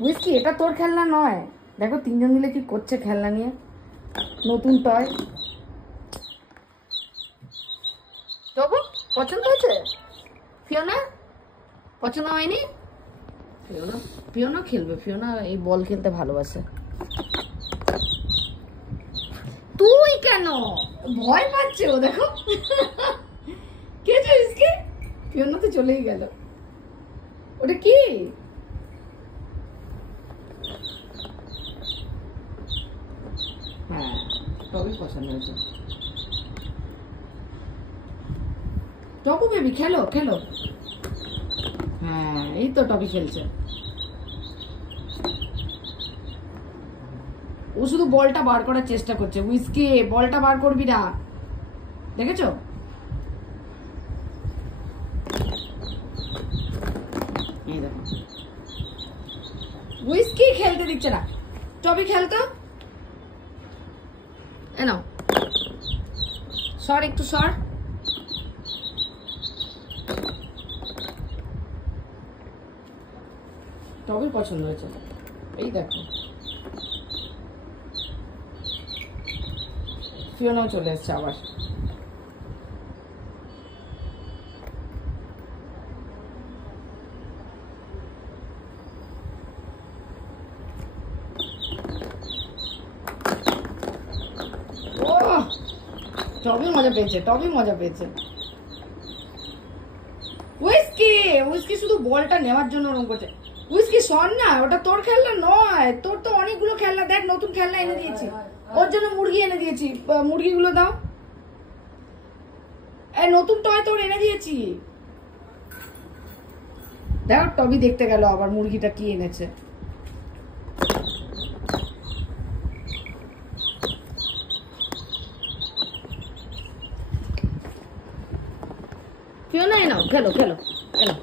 হুইস্কি এটা তোর খেলনা নয়। দেখো তিনজন মিলে কি করছে খেলনা নিয়ে, নতুন টয়। তবু পছন্দ হয়েছে? ফিওনা পছন্দ হয়নি? ফিওনা খেলবে, ফিওনা এই বল খেলতে ভালোবাসে। তুই কেন ভয় পাচ্ছে ও? দেখো কে হুইস্কি? ফিওনা তো চলেই গেল। ওটা কি? হ্যাঁ টবি পছন্দ হয়েছে। টবু বেবি খেলো খেলো। হ্যাঁ এই তো টবি খেলছে। ও শুধু বলটা বার করার চেষ্টা করছে। হুইস্কি বলটা বার করবি না, দেখেছো? এই দেখো হুইস্কি খেলতে দিচ্ছে না। টবি খেলতো। এ নাও সর, একটু সর। টবির পছন্দ হয়েছে। এই দেখো ফিওনাও চলে এসছে আবার। টবি মজা পেয়েছে, টবি মজা পেয়েছে। হুইস্কি হুইস্কি শুধু বলটা নেওয়ার জন্য ওরকম করছে। হুইস্কি সর না, ওটা তোর খেলনা নয়। তোর তো অনেকগুলো খেলনা, দেখ নতুন খেলনা এনে দিয়েছি ওর জন্য। মুরগি এনে দিয়েছি, মুরগিগুলো দাও। নতুন টয় তোর এনে দিয়েছি। দেখ টবি দেখতে গেল আবার মুরগিটা কি এনেছে। ফিওনা নাও খেলো খেলো খেলো।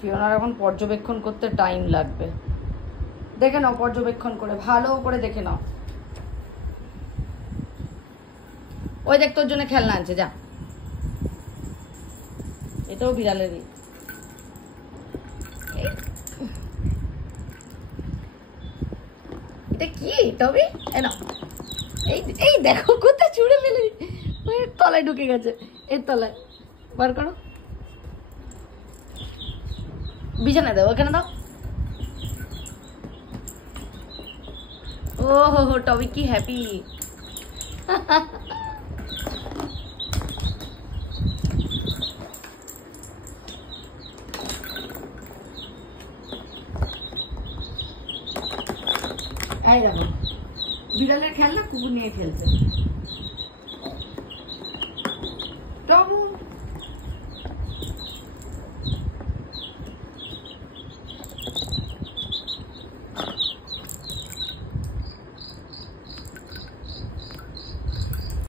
ফিওনার এখন পর্যবেক্ষণ করতে টাইম লাগবে। দেখে নাও পর্যবেক্ষণ করে, ভালো করে দেখে নাও। ওই দেখ তোর জন্য খেলনা আনছে, যা। এটাও বিড়ালেরই। এটা কি তবে? এই দেখো কোথায় ছুঁড়ে ফেলে, এর তলায় ঢুকে গেছে। এর তলায় বার করো, বিছানায় দাও, ওখানে দাও। ও হো টবি কি হ্যাপি। এই দেখো বিড়ালের খেলনা কুকুর নিয়ে খেলছে।